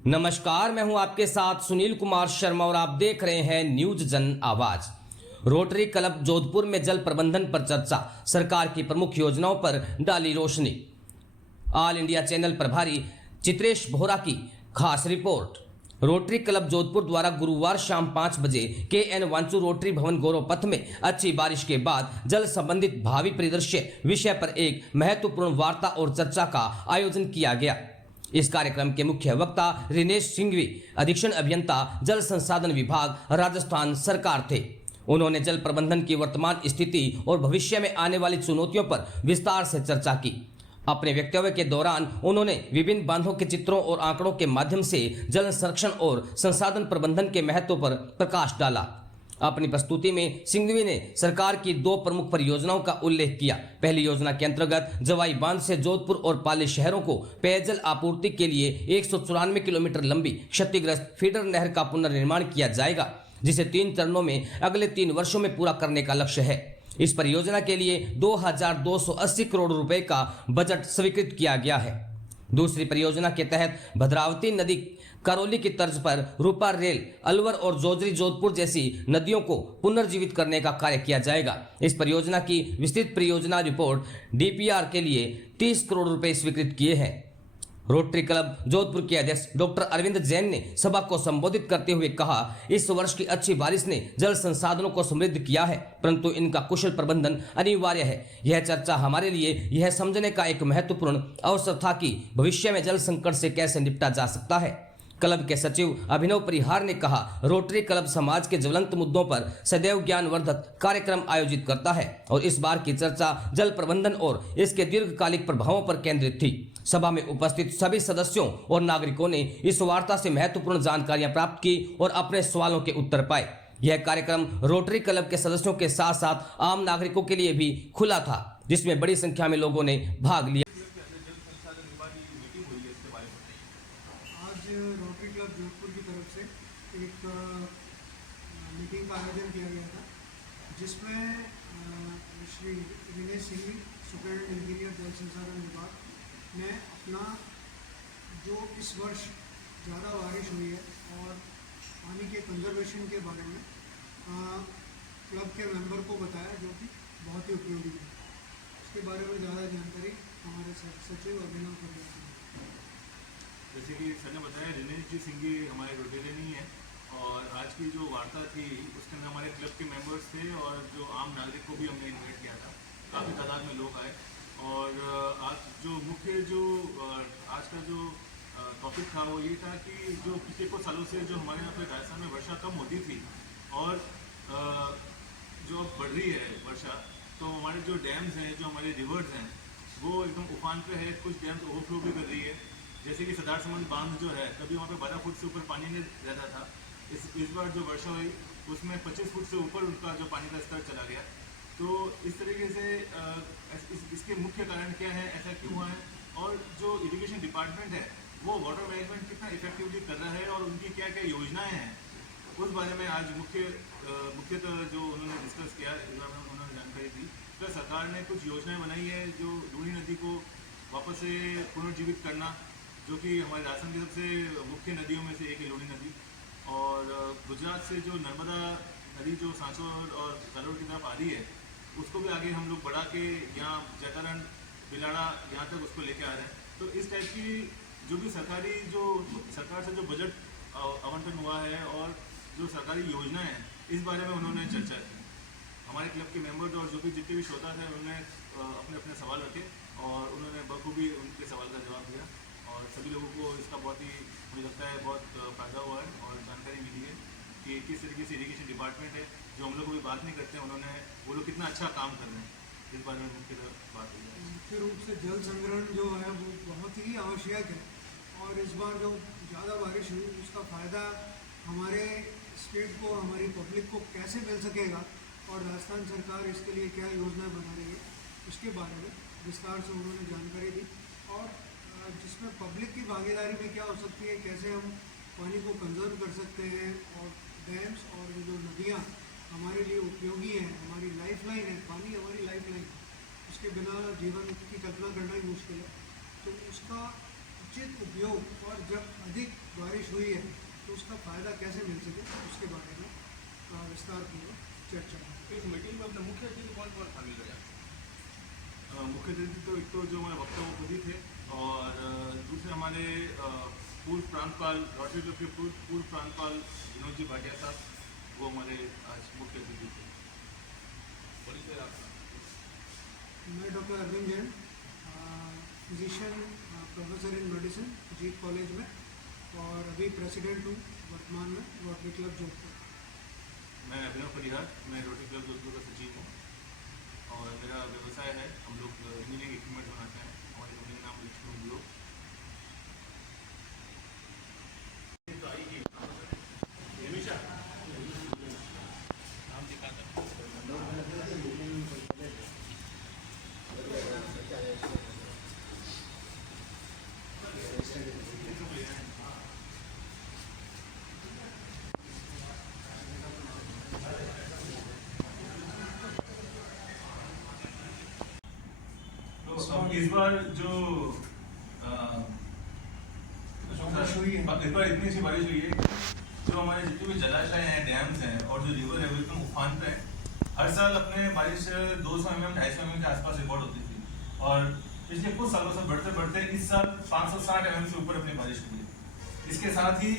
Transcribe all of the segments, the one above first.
नमस्कार, मैं हूं आपके साथ सुनील कुमार शर्मा और आप देख रहे हैं न्यूज जन आवाज। रोटरी क्लब जोधपुर में जल प्रबंधन पर चर्चा, सरकार की प्रमुख योजनाओं पर डाली रोशनी। ऑल इंडिया चैनल प्रभारी चित्रेश बोहरा की खास रिपोर्ट। रोटरी क्लब जोधपुर द्वारा गुरुवार शाम 5 बजे KN वांचू रोटरी भवन गौरव पथ में अच्छी बारिश के बाद जल संबंधित भावी परिदृश्य विषय पर एक महत्वपूर्ण वार्ता और चर्चा का आयोजन किया गया। इस कार्यक्रम के मुख्य वक्ता रिनेश सिंघवी, अधीक्षण अभियंता जल संसाधन विभाग, राजस्थान सरकार थे। उन्होंने जल प्रबंधन की वर्तमान स्थिति और भविष्य में आने वाली चुनौतियों पर विस्तार से चर्चा की। अपने वक्तव्य के दौरान उन्होंने विभिन्न बांधों के चित्रों और आंकड़ों के माध्यम से जल संरक्षण और संसाधन प्रबंधन के महत्व पर प्रकाश डाला। अपनी प्रस्तुति में सिंघवी ने सरकार की 2 प्रमुख परियोजनाओं का उल्लेख किया। पहली योजना के अंतर्गत जवाई बांध से जोधपुर और पाली शहरों को पेयजल आपूर्ति के लिए 194 किलोमीटर लंबी क्षतिग्रस्त फीडर नहर का पुनर्निर्माण किया जाएगा, जिसे 3 चरणों में अगले 3 वर्षों में पूरा करने का लक्ष्य है। इस परियोजना के लिए 2280 करोड़ रुपए का बजट स्वीकृत किया गया है। दूसरी परियोजना के तहत भद्रावती नदी करौली की तर्ज पर रूपा रेल, अलवर और जोजरी जोधपुर जैसी नदियों को पुनर्जीवित करने का कार्य किया जाएगा। इस परियोजना की विस्तृत परियोजना रिपोर्ट DPR के लिए 30 करोड़ रुपए स्वीकृत किए हैं। रोटरी क्लब जोधपुर के अध्यक्ष डॉक्टर अरविंद जैन ने सभा को संबोधित करते हुए कहा, इस वर्ष की अच्छी बारिश ने जल संसाधनों को समृद्ध किया है, परंतु इनका कुशल प्रबंधन अनिवार्य है। यह चर्चा हमारे लिए यह समझने का एक महत्वपूर्ण अवसर था कि भविष्य में जल संकट से कैसे निपटा जा सकता है। क्लब के सचिव अभिनव परिहार ने कहा, रोटरी क्लब समाज के ज्वलंत मुद्दों पर सदैव ज्ञानवर्धक कार्यक्रम आयोजित करता है और इस बार की चर्चा जल प्रबंधन और इसके दीर्घकालिक प्रभावों पर केंद्रित थी। सभा में उपस्थित सभी सदस्यों और नागरिकों ने इस वार्ता से महत्वपूर्ण जानकारियां प्राप्त की और अपने सवालों के उत्तर पाए। यह कार्यक्रम रोटरी क्लब के सदस्यों के साथ साथ आम नागरिकों के लिए भी खुला था, जिसमें बड़ी संख्या में लोगों ने भाग लिया। आज रोटरी क्लब जोधपुर की तरफ से एक मीटिंग का आयोजन किया गया था, जिसमें श्री विनेश सिंघवी, सुपरिटेंडेंट इंजीनियर जल संसाधन विभाग ने अपना जो इस वर्ष ज़्यादा बारिश हुई है और पानी के कंजर्वेशन के बारे में क्लब के मेंबर को बताया, जो कि बहुत ही उपयोगी है। इसके बारे में ज़्यादा जानकारी हमारे सचिव अभिनव कर देते हैं। जैसे कि सर ने बताया, रिनेश जी सिंघवी हमारे रोटेरियन ही हैं और आज की जो वार्ता थी उसके अंदर हमारे क्लब के मेंबर्स थे और जो आम नागरिक को भी हमने इन्वाइट किया था। काफ़ी तादाद में लोग आए और आज जो आज का जो टॉपिक था वो ये था कि जो पिछले कुछ सालों से जो हमारे यहाँ पे राजस्थान में वर्षा कम होती थी और जो अब बढ़ रही है वर्षा, तो हमारे जो डैम्स हैं, जो हमारे रिवर्स हैं, वो एकदम उफान पे है। कुछ डैम्स ओवरफ्लो भी कर रही है, जैसे कि सरदार समंद बांध जो है, कभी वहाँ पे 12 फुट से ऊपर पानी नहीं रहता था। इस बार जो वर्षा हुई उसमें 25 फुट से ऊपर उनका जो पानी का स्तर चला गया। तो इस तरीके से इसके मुख्य कारण क्या है, ऐसा क्यों हुआ है, और जो इरिगेशन डिपार्टमेंट है वो वाटर मैनेजमेंट कितना इफेक्टिवली कर रहा है और उनकी क्या क्या योजनाएं हैं, उस बारे में आज मुख्यतः जो उन्होंने डिस्कस किया, इस बारे में उन्होंने जानकारी दी। तो सरकार ने कुछ योजनाएं बनाई है, जो लूणी नदी को वापस से पुनर्जीवित करना, जो कि हमारे राजस्थान की सबसे मुख्य नदियों में से एक है लूणी नदी, और गुजरात से जो नर्मदा नदी जो सांसौर और करोड़ की तरफ आ रही है, उसको भी आगे हम लोग बढ़ा के यहाँ जैतारण, बिलाड़ा यहाँ तक उसको लेके आ रहे हैं। तो इस टाइप की जो भी सरकार से जो बजट आवंटन हुआ है और जो सरकारी योजनाएं हैं, इस बारे में उन्होंने चर्चा की। हमारे क्लब के मेंबर्स और जो भी जितने भी श्रोता थे, उन्होंने अपने अपने सवाल रखे और उन्होंने बखूबी उनके सवाल का जवाब दिया और सभी लोगों को इसका बहुत ही, मुझे लगता है, बहुत फ़ायदा हुआ है और जानकारी मिली है कि किस तरीके से इरिगेशन डिपार्टमेंट है, जो हम लोग कभी बात नहीं करते हैं, वो लोग कितना अच्छा काम कर रहे हैं, इस बारे में मुख्य बात हुई है। मुख्य रूप से जल संग्रहण जो है वो बहुत ही आवश्यक है और इस बार जो ज़्यादा बारिश हुई उसका फ़ायदा हमारे स्टेट को, हमारी पब्लिक को कैसे मिल सकेगा और राजस्थान सरकार इसके लिए क्या योजना बना रही है, उसके बारे में विस्तार से उन्होंने जानकारी दी और जिसमें पब्लिक की भागीदारी में क्या हो सकती है, कैसे हम पानी को कंजर्व कर सकते हैं और डैम्स और जो नदियाँ हमारे लिए उपयोगी हैं, हमारी लाइफलाइन है, पानी हमारी लाइफलाइन है, उसके बिना जीवन की कल्पना करना ही मुश्किल है। तो उसका उचित उपयोग और जब अधिक बारिश हुई है तो उसका फ़ायदा कैसे मिल सके उसके बारे में विस्तारपूर्वक चर्चा की। इस मीटिंग में अपने मुख्य अतिथि कौन कौन शामिल रहे? मुख्य अतिथि तो एक तो जो हमारे वक्ता वो खुद ही थे और दूसरे हमारे पूर्व प्रांतपाल रोटरी क्लब के पूर्व प्रांतपाल विनोद जी भाटिया साहब, वो हमारे आज मुख्य अतिथि थे। परिचय आपका? मैं doctor Arvind Jain, physician, professor in medicine Jeet college में और अभी प्रेसिडेंट हूँ वर्तमान में रोटरी क्लब जोधपुर। मैं अभिनव परिहार, मैं रोटरी क्लब जोधपुर का सचिव हूँ और मेरा व्यवसाय है, हम लोग इंजीनियरिंग इक्विपमेंट बनाते हैं। हमारी कंपनी का नाम विष्णु उद्योग। इस बार जो बारिश हुई है, इस बार इतनी अच्छी बारिश हुई है, जो हमारे जितने भी जलाशय हैं, डैम्स हैं और जो रिवर है वो एकदम उफान पे है। हर साल अपने बारिश 200 mm 250 mm के आसपास रिकॉर्ड होती थी और पिछले कुछ सालों से बढ़ते बढ़ते इस साल 560 mm से ऊपर अपनी बारिश हुई है। इसके साथ ही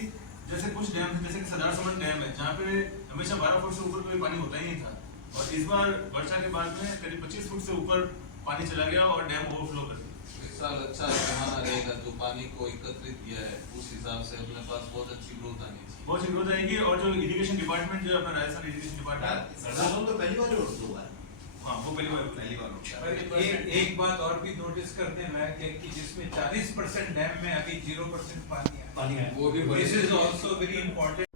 जैसे कुछ डैम जैसे कि सरदार समन डैम है, जहाँ पे हमेशा 12 फुट से ऊपर कोई पानी होता ही नहीं था और इस बार वर्षा के बाद में करीब 25 फुट से ऊपर पानी चला गया और डैम ओवरफ्लो कर दिया। इस साल अच्छा जमाना रहेगा, जो पानी को एकत्रित किया है उस हिसाब से अपने पास बहुत अच्छी ग्रोथ आनी चाहिए। बहुत सी ग्रोथ आएगी और जो इरिगेशन डिपार्टमेंट जो अपना राजस्थान इरिगेशन डिपार्टमेंट, सरदारों तो पहली बार रोड हुआ है। हाँ वो पहली बार पर एक बात और भी नोटिस करने लायक है कि जिसमें 40% डैम में अभी 0% पानी है। वो भी this is also very important.